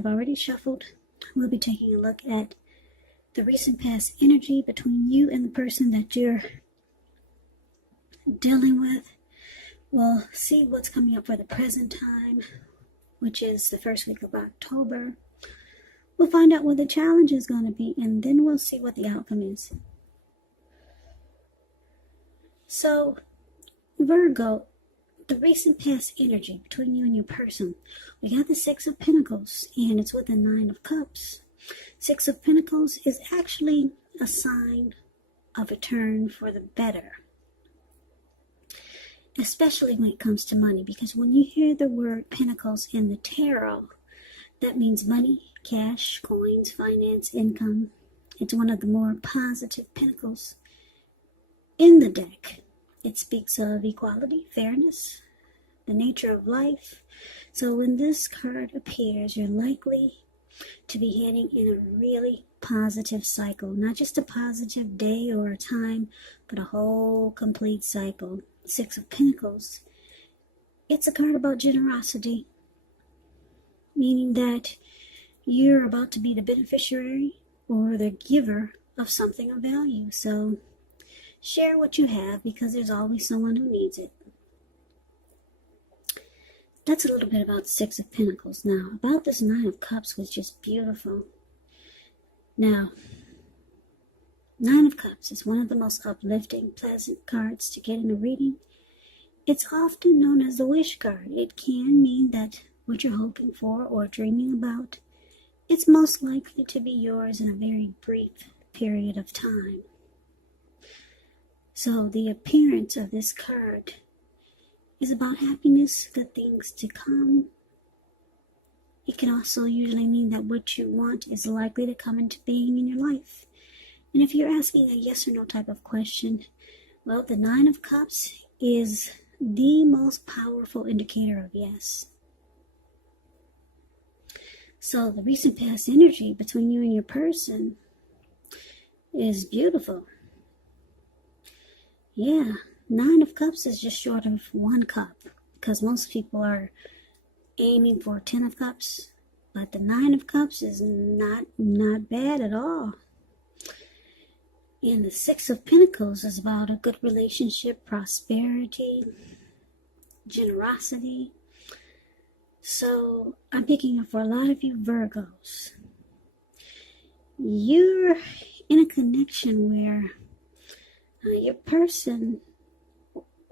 I've already shuffled. We'll be taking a look at the recent past energy between you and the person that you're dealing with. We'll see what's coming up for the present time, which is the first week of October. We'll find out what the challenge is going to be, and then we'll see what the outcome is. So, Virgo, the recent past energy between you and your person. We got the Six of Pentacles, and it's with the Nine of Cups. Six of Pentacles is actually a sign of a turn for the better, especially when it comes to money, because when you hear the word Pentacles in the tarot, that means money, cash, coins, finance, income. It's one of the more positive pentacles in the deck. It speaks of equality, fairness, the nature of life. So when this card appears, you're likely to be heading in a really positive cycle. Not just a positive day or a time, but a whole complete cycle. Six of Pentacles. It's a card about generosity, meaning that you're about to be the beneficiary or the giver of something of value. So share what you have, because there's always someone who needs it. That's a little bit about Six of Pentacles. Now, about this Nine of Cups, which is beautiful. Now, Nine of Cups is one of the most uplifting, pleasant cards to get in a reading. It's often known as the wish card. It can mean that what you're hoping for or dreaming about, it's most likely to be yours in a very brief period of time. So the appearance of this card is about happiness, good things to come. It can also usually mean that what you want is likely to come into being in your life. And if you're asking a yes or no type of question, well, the Nine of Cups is the most powerful indicator of yes. So the recent past energy between you and your person is beautiful. Yeah, Nine of Cups is just short of one cup, because most people are aiming for 10 of Cups, but the Nine of Cups is not bad at all. And the Six of Pentacles is about a good relationship, prosperity, generosity. So I'm picking up for a lot of you Virgos. You're in a connection where your person,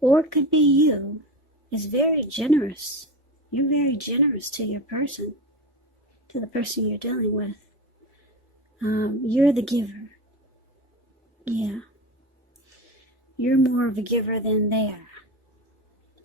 or it could be you, is very generous. You're very generous to your person, to the person you're dealing with. You're the giver. Yeah. You're more of a giver than they are.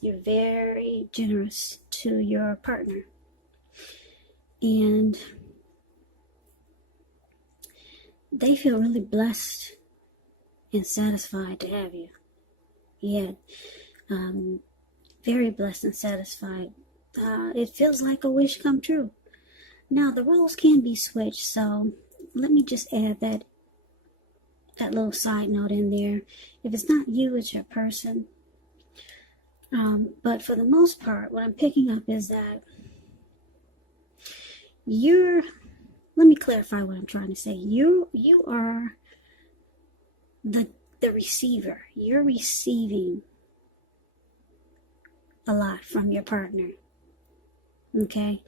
You're very generous to your partner. And they feel really blessed and satisfied to have you. Yeah. Very blessed and satisfied. It feels like a wish come true. Now, the roles can be switched, so let me just add that little side note in there. If it's not you, it's your person. But for the most part, what I'm picking up is that let me clarify what I'm trying to say. You are the receiver. You're receiving a lot from your partner. Okay?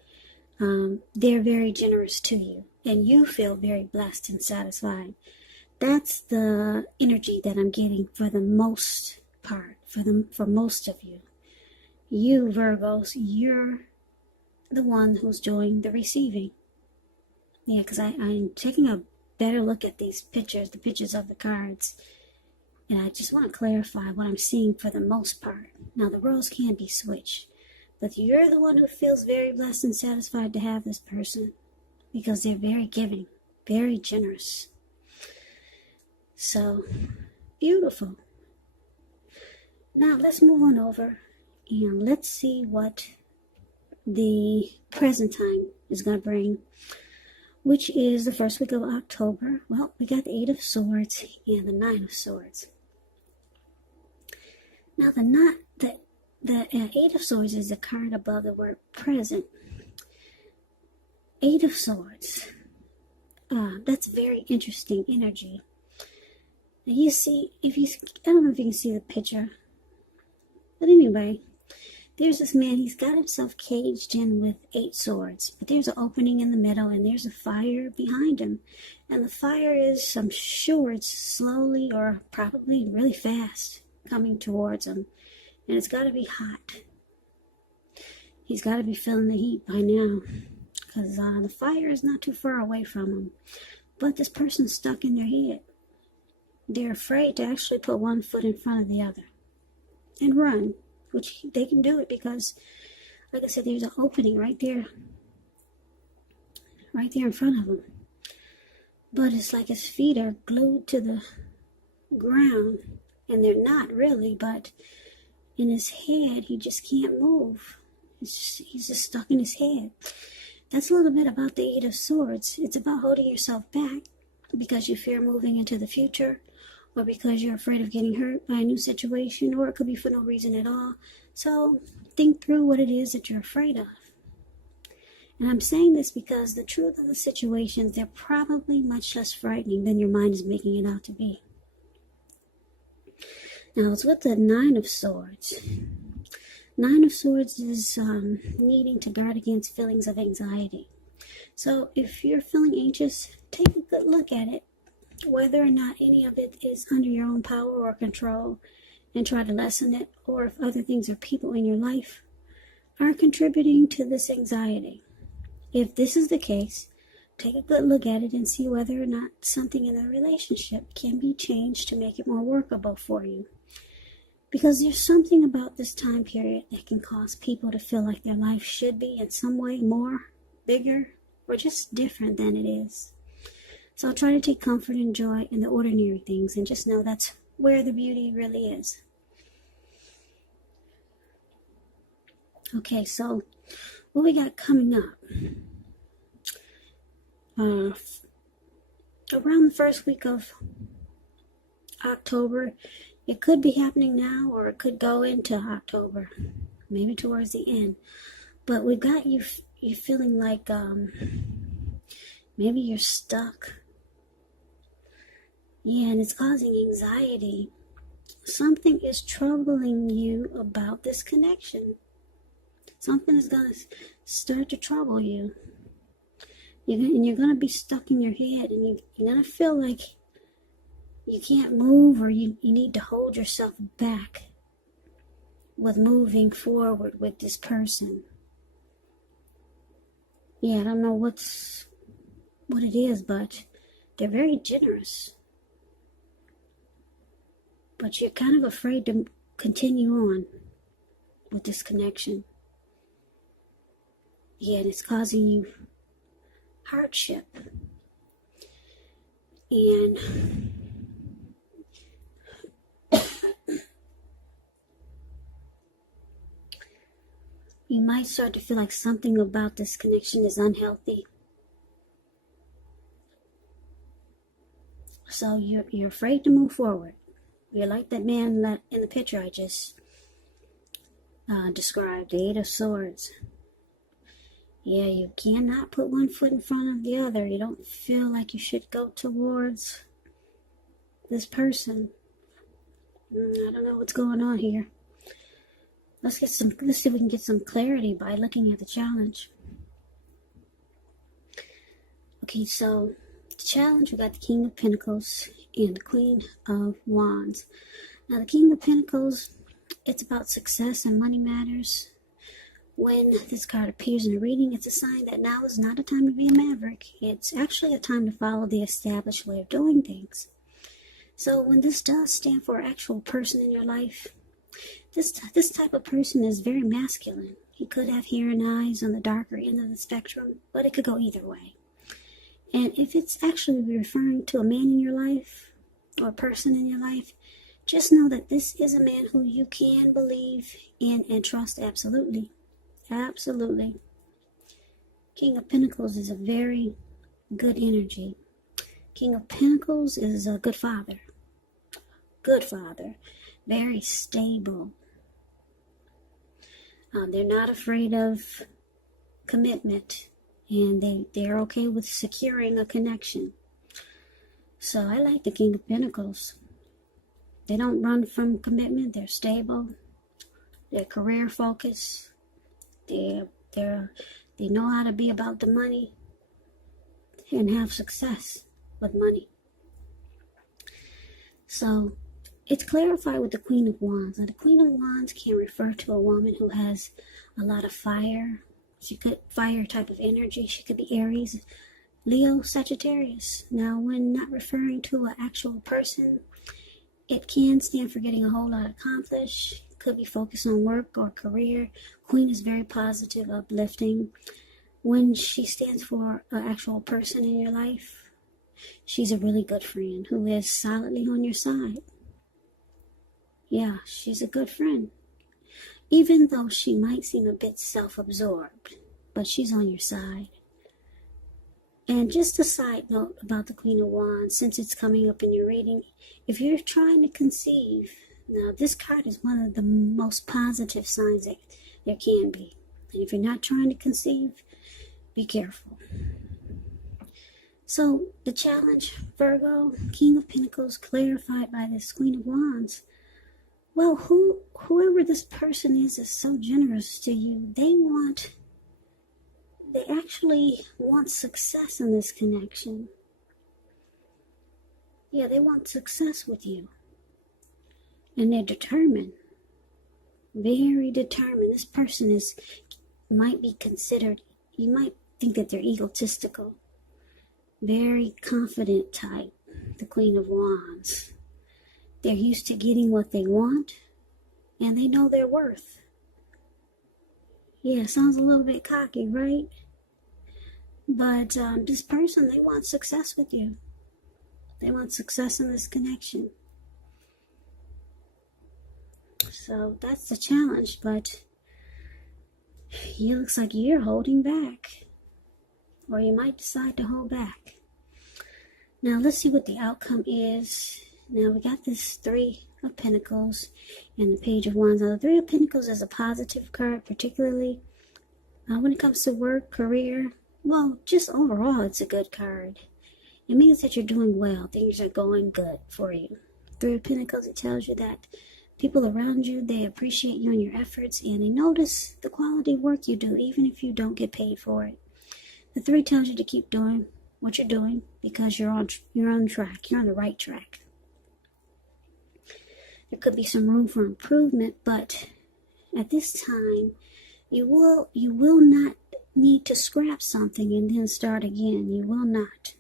They're very generous to you, and you feel very blessed and satisfied. That's the energy that I'm getting for the most part, for most of you. You Virgos, you're the one who's doing the receiving. Yeah, because I'm taking a better look at these pictures, the pictures of the cards, and I just want to clarify what I'm seeing for the most part. Now, the roles can be switched, but you're the one who feels very blessed and satisfied to have this person, because they're very giving, very generous. So, beautiful. Now, let's move on over and let's see what the present time is going to bring, which is the first week of October. Well, we got the Eight of Swords and the Nine of Swords. Now, the Eight of Swords is the card above the word present. Eight of Swords. That's very interesting energy. Now you see, I don't know if you can see the picture, but anyway, there's this man, he's got himself caged in with 8 swords, but there's an opening in the middle and there's a fire behind him. And the fire is, I'm sure it's slowly or probably really fast coming towards him. And it's got to be hot. He's got to be feeling the heat by now, because the fire is not too far away from him. But this person's stuck in their head. They're afraid to actually put one foot in front of the other and run. Which they can do it because, like I said, there's an opening right there in front of him. But it's like his feet are glued to the ground, and they're not really, but in his head, he just can't move. He's just stuck in his head. That's a little bit about the Eight of Swords. It's about holding yourself back because you fear moving into the future, or because you're afraid of getting hurt by a new situation, or it could be for no reason at all. So think through what it is that you're afraid of. And I'm saying this because the truth of the situations, they're probably much less frightening than your mind is making it out to be. Now, it's with the Nine of Swords. Nine of Swords is needing to guard against feelings of anxiety. So if you're feeling anxious, take a good look at it, whether or not any of it is under your own power or control, and try to lessen it, or if other things or people in your life are contributing to this anxiety. If this is the case, take a good look at it and see whether or not something in the relationship can be changed to make it more workable for you. Because there's something about this time period that can cause people to feel like their life should be in some way more, bigger, or just different than it is. So try to take comfort and joy in the ordinary things and just know that's where the beauty really is. Okay, so what we got coming up? Around the first week of October, it could be happening now or it could go into October, maybe towards the end. But we've got you feeling like maybe you're stuck. Yeah, and it's causing anxiety. Something is troubling you about this connection. Something is going to start to trouble you. You're going to be stuck in your head, and you're going to feel like you can't move, or you need to hold yourself back with moving forward with this person. Yeah, I don't know what it is, but they're very generous. But you're kind of afraid to continue on with this connection. Yeah, and it's causing you hardship. And you might start to feel like something about this connection is unhealthy. So you're afraid to move forward. You're like that man in the picture I just described, the Eight of Swords. Yeah, you cannot put one foot in front of the other. You don't feel like you should go towards this person. I don't know what's going on here. Let's see if we can get some clarity by looking at the challenge. Okay, so the challenge, we got the King of Pentacles and the Queen of Wands. Now, the King of Pentacles, it's about success and money matters. When this card appears in a reading, it's a sign that now is not a time to be a maverick. It's actually a time to follow the established way of doing things. So when this does stand for an actual person in your life, this type of person is very masculine. He could have hair and eyes on the darker end of the spectrum, but it could go either way. And if it's actually referring to a man in your life or a person in your life, just know that this is a man who you can believe in and trust absolutely. Absolutely. King of Pentacles is a very good energy. King of Pentacles is a good father. Good father. Very stable. They're not afraid of commitment. and they're okay with securing a connection. So I like the King of Pentacles. They don't run from commitment. They're stable. They're career focused. They know how to be about the money and have success with money. So it's clarified with the Queen of Wands. Now, the Queen of Wands can refer to a woman who has a lot of fire. She could fire type of energy. She could be Aries, Leo, Sagittarius. Now, when not referring to an actual person, it can stand for getting a whole lot accomplished. Could be focused on work or career. Queen is very positive, uplifting. When she stands for an actual person in your life, she's a really good friend who is solidly on your side. Yeah, she's a good friend. Even though she might seem a bit self-absorbed, but she's on your side. And just a side note about the Queen of Wands, since it's coming up in your reading, if you're trying to conceive, now this card is one of the most positive signs that there can be. And if you're not trying to conceive, be careful. So the challenge, Virgo, King of Pentacles, clarified by this Queen of Wands. Well, whoever this person is so generous to you, they actually want success in this connection. Yeah, they want success with you. And they're determined. Very determined. This person might be considered, you might think that they're egotistical. Very confident type, the Queen of Wands. They're used to getting what they want, and they know their worth. Yeah, sounds a little bit cocky, right? But this person, they want success with you. They want success in this connection. So that's the challenge, but it looks like you're holding back. Or you might decide to hold back. Now let's see what the outcome is. Now we got this Three of Pentacles and the Page of Wands. Now the Three of Pentacles is a positive card, particularly when it comes to work, career. Well, just overall, it's a good card. It means that you're doing well. Things are going good for you. Three of Pentacles, it tells you that people around you, they appreciate you and your efforts, and they notice the quality work you do, even if you don't get paid for it. The Three tells you to keep doing what you're doing because you're on track. You're on the right track. There could be some room for improvement, but at this time, you will not need to scrap something and then start again. You will not.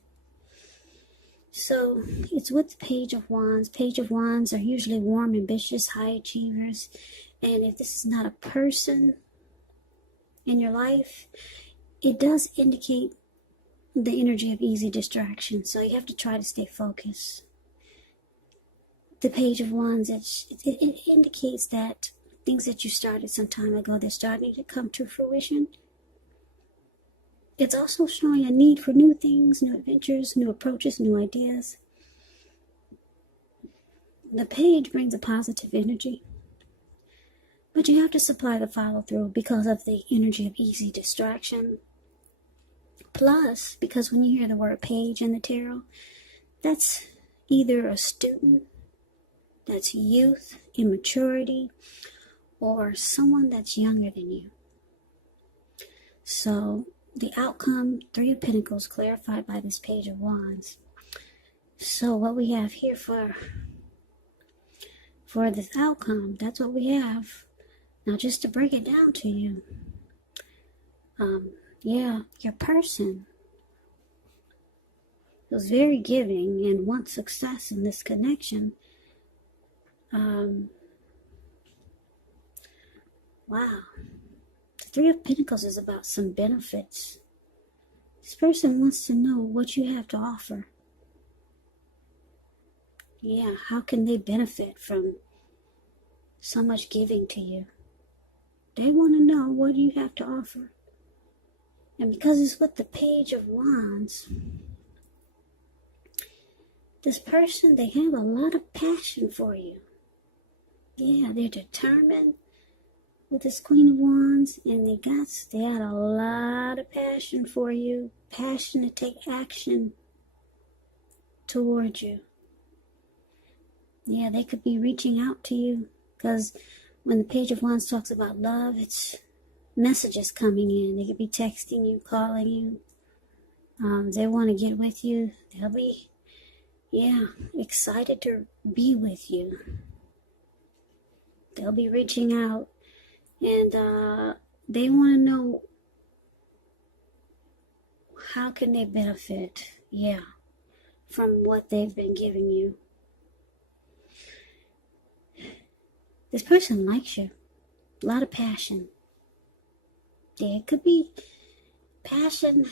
So it's with the Page of Wands. Page of Wands are usually warm, ambitious, high achievers. And if this is not a person in your life, it does indicate the energy of easy distraction. So you have to try to stay focused. The Page of Wands, it indicates that things that you started some time ago, they're starting to come to fruition. It's also showing a need for new things, new adventures, new approaches, new ideas. The Page brings a positive energy, but you have to supply the follow-through because of the energy of easy distraction. Plus, because when you hear the word page in the tarot, that's either a student, that's youth, immaturity, or someone that's younger than you. So the outcome, Three of Pentacles, clarified by this Page of Wands. So what we have here for this outcome, that's what we have. Now just to break it down to you, your person was very giving and wants success in this connection. Wow. The Three of Pentacles is about some benefits. This person wants to know what you have to offer. Yeah, how can they benefit from so much giving to you? They want to know what you have to offer. And because it's with the Page of Wands, this person, they have a lot of passion for you. Yeah, they're determined. with this Queen of Wands, and they had a lot of passion for you, passion to take action toward you. Yeah, they could be reaching out to you, because when the Page of Wands talks about love, it's messages coming in. They could be texting you, calling you. They want to get with you. They'll be, excited to be with you. They'll be reaching out, and they want to know how can they benefit, from what they've been giving you. This person likes you. A lot of passion. Yeah, it could be passion.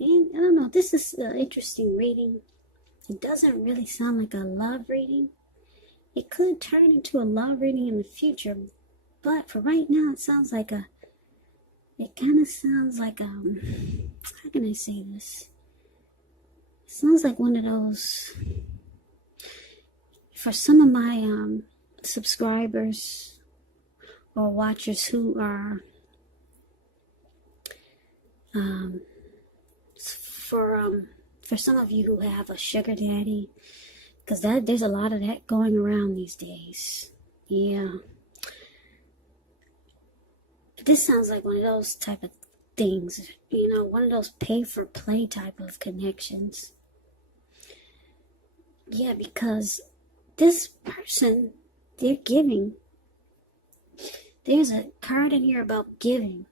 And I don't know, this is an interesting reading. It doesn't really sound like a love reading. It could turn into a love reading in the future. But for right now, it kind of sounds like, how can I say this? It sounds like one of those, for some of my subscribers or watchers who are for some of you who have a sugar daddy, because there's a lot of that going around these days. Yeah, this sounds like one of those type of things, one of those pay for play type of connections. Yeah, because this person, they're giving. There's a card in here about giving,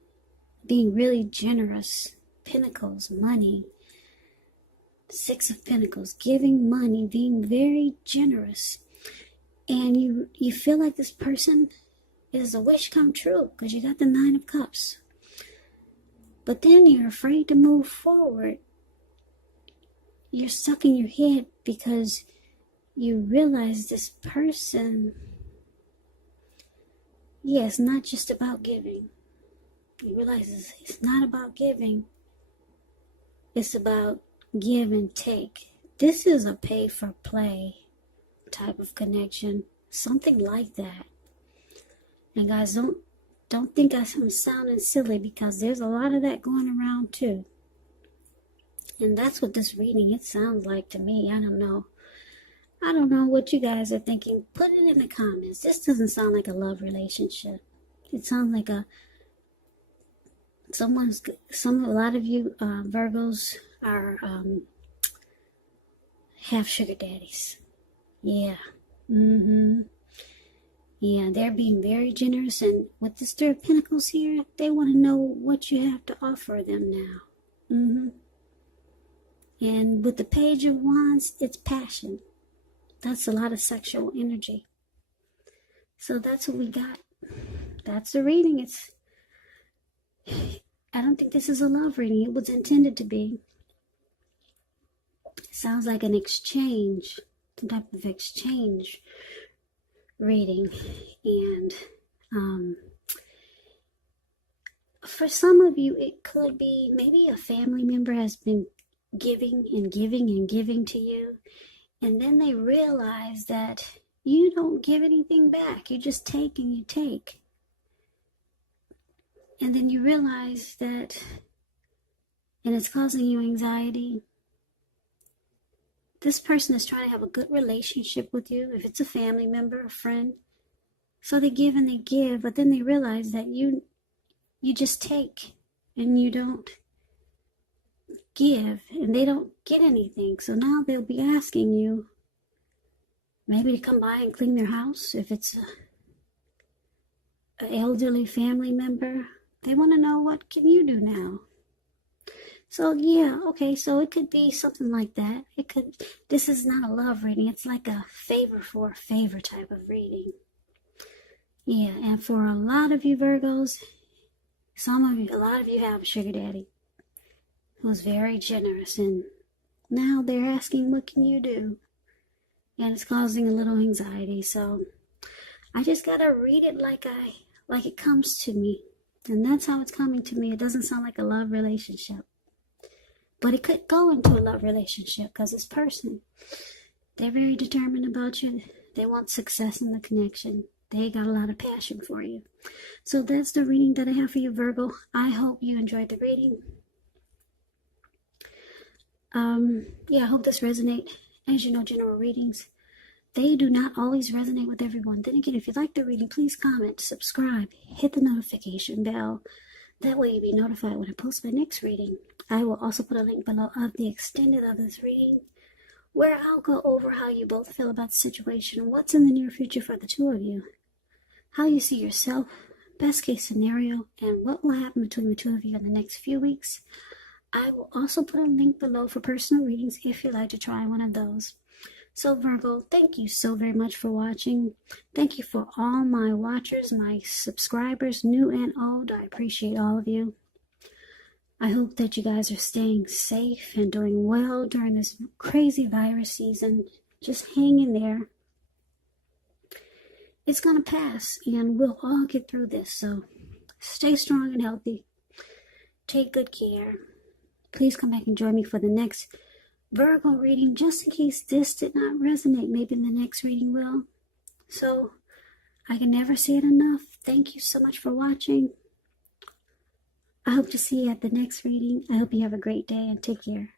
being really generous. Pentacles, money. Six of Pentacles, giving money, being very generous. And you feel like this person is a wish come true, because you got the Nine of Cups. But then you're afraid to move forward. You're stuck in your head because you realize this person, it's not just about giving. You realize it's not about giving. It's about give and take. This is a pay for play type of connection. Something like that. And guys, don't think I'm sounding silly, because there's a lot of that going around too. And that's what this reading, it sounds like to me. I don't know what you guys are thinking. Put it in the comments. This doesn't sound like a love relationship. It sounds like a lot of you Virgos are have sugar daddies. Yeah. Yeah, they're being very generous, and with this Three of Pentacles here, they want to know what you have to offer them now. And with the Page of Wands, it's passion. That's a lot of sexual energy. So that's what we got. That's the reading. I don't think this is a love reading. It was intended to be. It sounds like an exchange, some type of exchange reading. And for some of you, it could be maybe a family member has been giving and giving and giving to you, and then they realize that you don't give anything back. You just take and you take. And then you realize that, and it's causing you anxiety. This person is trying to have a good relationship with you, if it's a family member, a friend. So they give and they give, but then they realize that you just take and you don't give, and they don't get anything. So now they'll be asking you maybe to come by and clean their house. If it's an elderly family member, they want to know, what can you do now? So so it could be something like that. This is not a love reading. It's like a favor for a favor type of reading. Yeah, and for a lot of you Virgos, a lot of you have a sugar daddy who's very generous, and now they're asking, what can you do? And it's causing a little anxiety. So I just gotta read it like it comes to me. And that's how it's coming to me. It doesn't sound like a love relationship. But it could go into a love relationship, because this person, they're very determined about you. They want success in the connection. They got a lot of passion for you. So that's the reading that I have for you, Virgo. I hope you enjoyed the reading. Yeah, I hope this resonates. As you know, general readings, they do not always resonate with everyone. Then again, if you like the reading, please comment, subscribe, hit the notification bell. That way you'll be notified when I post my next reading. I will also put a link below of the extended of this reading, where I'll go over how you both feel about the situation, what's in the near future for the two of you, how you see yourself, best case scenario, and what will happen between the two of you in the next few weeks. I will also put a link below for personal readings if you'd like to try one of those. So Virgo, thank you so very much for watching. Thank you for all my watchers, my subscribers, new and old. I appreciate all of you. I hope that you guys are staying safe and doing well during this crazy virus season. Just hang in there. It's going to pass, and we'll all get through this. So stay strong and healthy. Take good care. Please come back and join me for the next Virgo reading, just in case this did not resonate. Maybe the next reading will. So I can never say it enough. Thank you so much for watching. I hope to see you at the next reading. I hope you have a great day and take care.